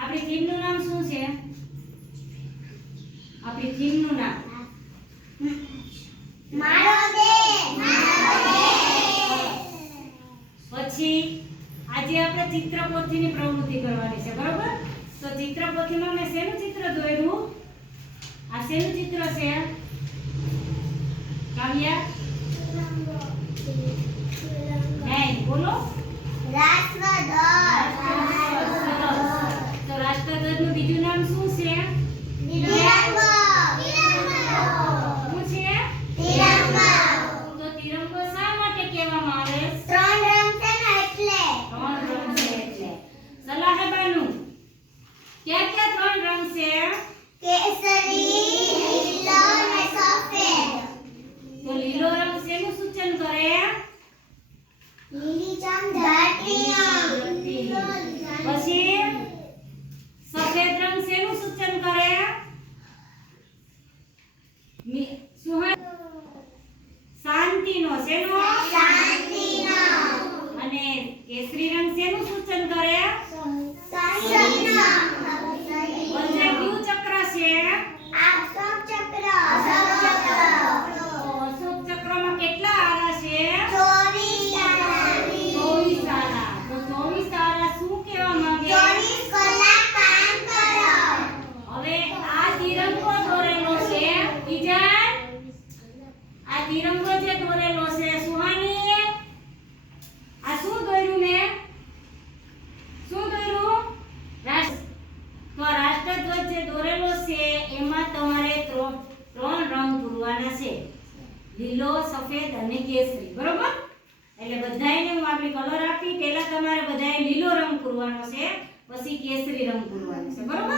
આપણી થીમનું નામ શું છે? આપણી થીમનું નામ મારો દેશ. પછી આજે આપણે ચિત્રપોથીની પ્રવૃત્તિ કરવાની છે, બરોબર? તો ચિત્રપોથીમાં મેં શેનું ચિત્ર દોર્યું? આ શેનું ચિત્ર છે? કાવ્યા નહીં બોલો. રાષ્ટ્રધ્વજ. તો રાષ્ટ્રધ્વજનું બીજું નામ શું છે? તિરંગો. શું છે? તિરંગો. તો તિરંગો શા માટે કહેવામાં આવે? ત્રણ રંગ છે ને એટલે. ત્રણ રંગ છે એટલે. સલાહેબાનુ ક્યાં ક્યાં ત્રણ રંગ છે? કેસરી, લીલો અને સફેદ. તો લીલો રંગ શેનું સૂચન કરે? લીલીછમ ધરતીનું. પછી સફેદ રંગ શેનું સૂચન કરે? શાંતિનો. શેનો? શાંતિનો. અને કેસરી રંગ શેનું સૂચન કરે? સહયોગનો. વચ્ચે કયું ચક્ર છે? અશોક ચક્ર. અશોક ચક્ર. તો અશોક ચક્રમાં કેટલા આરા છે? 24 આરા. તો 24 આરા શું કહેવા માંગે? 24 કલાક કામ કરો. હવે આ તિરંગો દોરેલો છે બીજાન. આ તિરંગો જે દોરેલો છે સુહાની, આ શું દોર્યું મેં? શું દોર્યું? તો રાષ્ટ્રધ્વજ જે દોરેલો છે એમાં તમારે ત્રણ રંગ પૂરવાના છે, લીલો, સફેદ અને કેસરી, બરોબર? એટલે બધાયને હું આપણી કલર આપી, પહેલા તમારે બધાએ લીલો રંગ પૂરવાનો છે, પછી કેસરી રંગ પૂરવાનો છે, બરોબર?